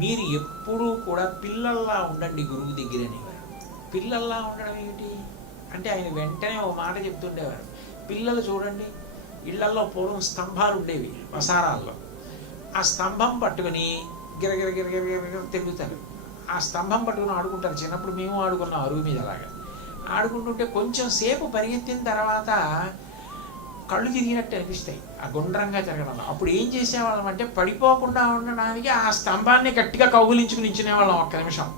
మీరు ఎప్పుడూ కూడా పిల్లల్లా ఉండండి గురువు దగ్గర అనేవారు. పిల్లల్లా ఉండడం ఏమిటి అంటే ఆయన వెంటనే ఒక మాట చెప్తుండేవారు. పిల్లలు చూడండి, ఇళ్లల్లో పూర్వం స్తంభాలు ఉండేవి వసారాల్లో. ఆ స్తంభం పట్టుకుని గిరగిర గిరగిర గిరగిర తిరుగుతారు. ఆ స్తంభం పట్టుకుని ఆడుకుంటారు. చిన్నప్పుడు మేము ఆడుకున్నాం అరుగు మీద. అలాగా ఆడుకుంటుంటే కొంచెం సేపు పరిగెత్తిన తర్వాత కళ్ళు తిరిగినట్టు అనిపిస్తాయి ఆ గుండ్రంగా తిరగడం. అప్పుడు ఏం చేసేవాళ్ళం అంటే పడిపోకుండా ఉండడానికి ఆ స్తంభాన్ని గట్టిగా కౌగులించుకుని ఇచ్చినేవాళ్ళం ఒక్క నిమిషం.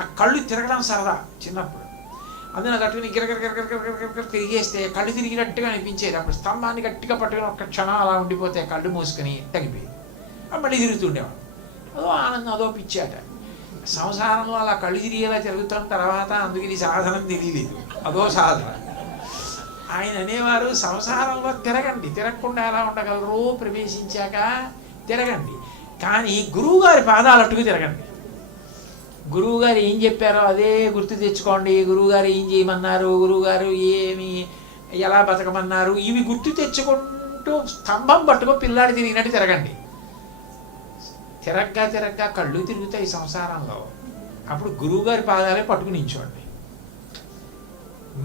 ఆ కళ్ళు తిరగడం సరదా చిన్నప్పుడు. అందులో గట్టుకుని గిరగిర గిరగిర గిరగిర తిరిగేస్తే కళ్ళు తిరిగినట్టుగా అనిపించేది. అప్పుడు స్తంభాన్ని గట్టిగా పట్టుకుని ఒక్క క్షణం అలా ఉండిపోతే కళ్ళు మూసుకొని తగ్గిపోయేది. మళ్ళీ తిరుగుతుండేవాడు. అదో ఆనందం, అదో పిచ్చాట. సంసారంలో అలా కళ్ళు తిరిగేలా తిరుగుతున్న తర్వాత అందుకు ఇది సాధనం తెలియలేదు, అదో సాధన. ఆయన అనేవారు సంసారంలో తిరగండి, తిరగకుండా ఎలా ఉండగలరు, ప్రవేశించాక తిరగండి, కానీ గురువుగారి పాదాలట్టుకు తిరగండి. గురువుగారు ఏం చెప్పారో అదే గుర్తు తెచ్చుకోండి. గురువుగారు ఏం చేయమన్నారు, గురువుగారు ఏమి ఎలా బతకమన్నారు, ఇవి గుర్తు తెచ్చుకుంటూ స్తంభం పట్టుకో పిల్లాడి తిరిగినట్టు తిరగండి. తిరగ్గా తిరగ్గా కళ్ళు తిరుగుతాయి సంసారంలో. అప్పుడు గురువుగారి పాదాలే పట్టుకుని నించోండి,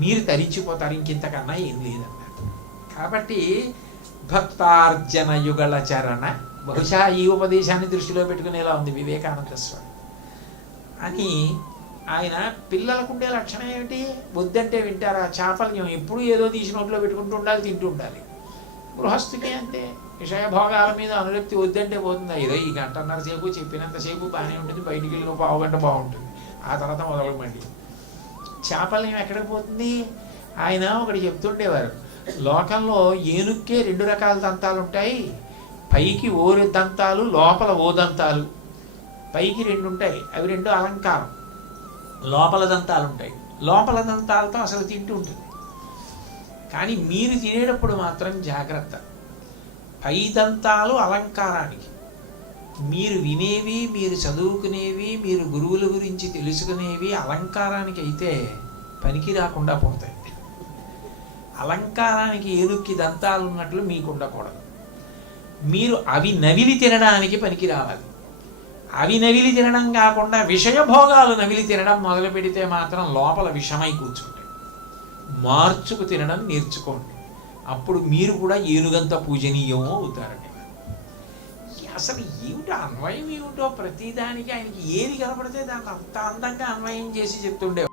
మీరు తరించిపోతారు. ఇంకింతకన్నా ఏం లేదన్నారు. కాబట్టి భక్తార్జన యుగళ చరణ, బహుశా ఈ ఉపదేశాన్ని దృష్టిలో పెట్టుకునేలా ఉంది వివేకానంద స్వామి అని. ఆయన పిల్లలకు ఉండే లక్షణం ఏమిటి? వద్దంటే వింటారా? చాపల్యం ఎప్పుడు ఏదో తీసి నోట్లో పెట్టుకుంటూ ఉండాలి, తింటూ ఉండాలి. గృహస్థుకి అంతే, విషయభోగాల మీద అనురక్తి వద్దంటే పోతుంది. ఏదో ఈ గంటన్నర సేపు చెప్పినంతసేపు బాగానే ఉంటుంది, బయటికి వెళ్ళి ఒక పావు గంట బాగుంటుంది, ఆ తర్వాత మొదలమండి. చాపల్యం ఎక్కడికి పోతుంది? ఆయన ఒకటి చెప్తుండేవారు, లోకంలో ఏనుక్కే 2 రకాల దంతాలు ఉంటాయి. పైకి ఓ దంతాలు, లోపల ఓ దంతాలు. పైకి 2 ఉంటాయి, అవి 2 అలంకారం. లోపల దంతాలు ఉంటాయి, లోపల దంతాలతో అసలు తింటూ ఉంటుంది. కానీ మీరు తినేటప్పుడు మాత్రం జాగ్రత్త. పై దంతాలు అలంకారానికి, మీరు వినేవి, మీరు చదువుకునేవి, మీరు గురువుల గురించి తెలుసుకునేవి అలంకారానికి అయితే పనికి రాకుండా పోతాయి. అలంకారానికి ఏనుక్కి దంతాలు ఉన్నట్లు మీకు ఉండకూడదు. మీరు అవి నవిలి తినడానికి పనికి రావాలి. అవి నవిలి తినడం కాకుండా విషయభోగాలు నవిలి తినడం మొదలు పెడితే మాత్రం లోపల విషమై కూర్చుంటాయి. మార్చుకు తినడం నేర్చుకోండి, అప్పుడు మీరు కూడా ఏనుగంత పూజనీయమో అవుతారండి. అసలు ఏమిటో అన్వయం ఏమిటో ప్రతిదానికి ఆయనకి ఏది కనపడితే దాన్ని అంత అందంగా అన్వయం చేసి చెప్తుండే.